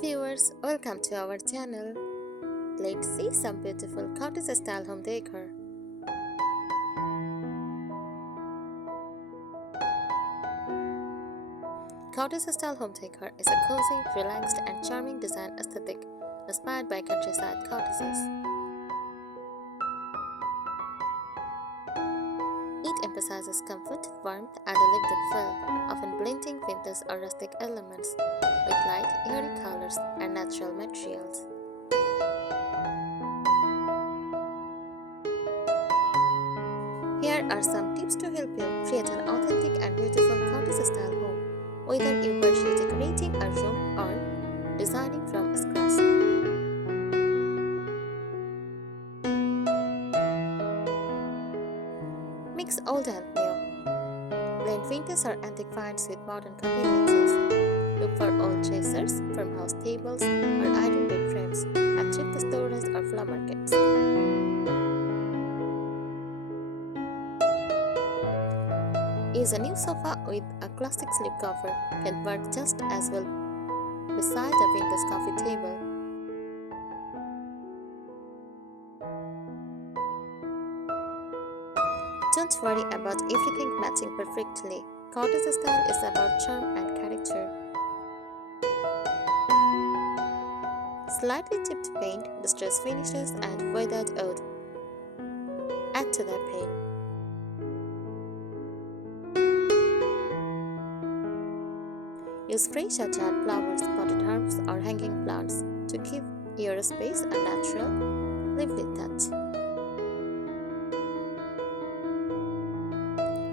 viewers, welcome to our channel. Let's see some beautiful cottage style home decor. Cottage style home decor is a cozy, relaxed and charming design aesthetic inspired by countryside cottages. It emphasizes comfort, warmth and a lived-in feel, often blending vintage or rustic elements with light, airy colors and natural materials. Here are some tips to help you create an authentic and beautiful cottage-style home, whether you are redecorating a room or designing from scratch. Mix old and new. Blend vintage or antique finds with modern conveniences. Look for old chasers, farmhouse tables, or iron bed frames at thrift stores or flea markets. Use a new sofa with a classic slipcover can work just as well beside a vintage coffee table. Don't worry about everything matching perfectly. Cottage style is about charm and character. Slightly chipped paint, distressed finishes, and weathered wood add to the appeal. Use fresh or jarred flowers, potted herbs, or hanging plants to give your space a natural, lively touch.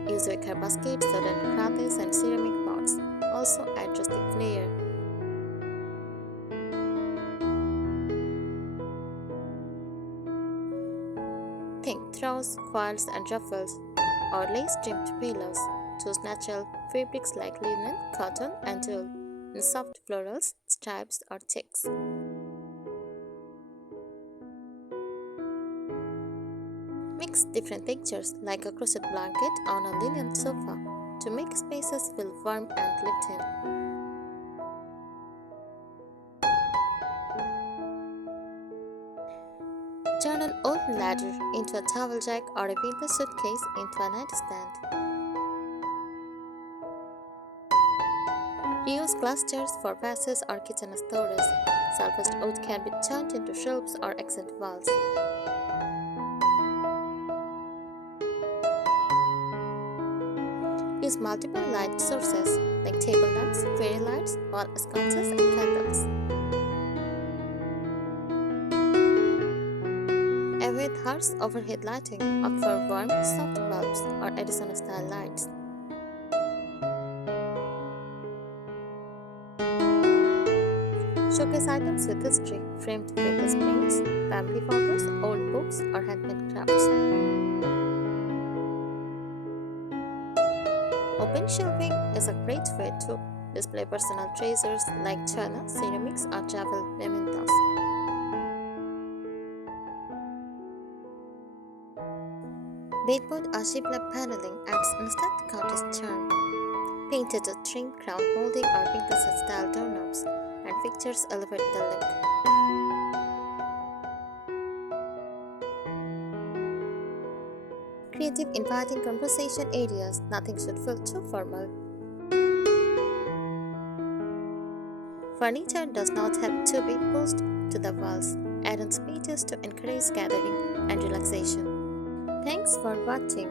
Use wicker baskets, wooden cradles, and ceramic pots. Also add rustic flair. Think throws, quilts, and ruffles, or lace-trimmed pillows. Choose natural fabrics like linen, cotton, and wool, and soft florals, stripes, or checks. Mix different textures like a crochet blanket on a linen sofa to make spaces feel warm and lived in. Turn an old ladder into a towel jack or a vintage suitcase into a nightstand. Reuse glass jars for vases or kitchen storage. Salvaged wood can be turned into shelves or accent walls. Use multiple light sources like table lamps, fairy lights, wall sconces, and candles. Avoid harsh overhead lighting. Opt for warm, soft bulbs or Edison-style lights. Showcase items with history, framed vintage prints, family photos, old books, or handmade crafts. Open shelving is a great way to display personal treasures like china, ceramics, or travel mementos. Bedboard or shiplap paneling adds instant cottage charm. Painted with trim, crown molding, or vintage-style doorknobs and fixtures elevate the look. Creative, inviting conversation areas. Nothing should feel too formal. Furniture does not have to be pushed to the walls. Add on spaces to encourage gathering and relaxation. Thanks for watching.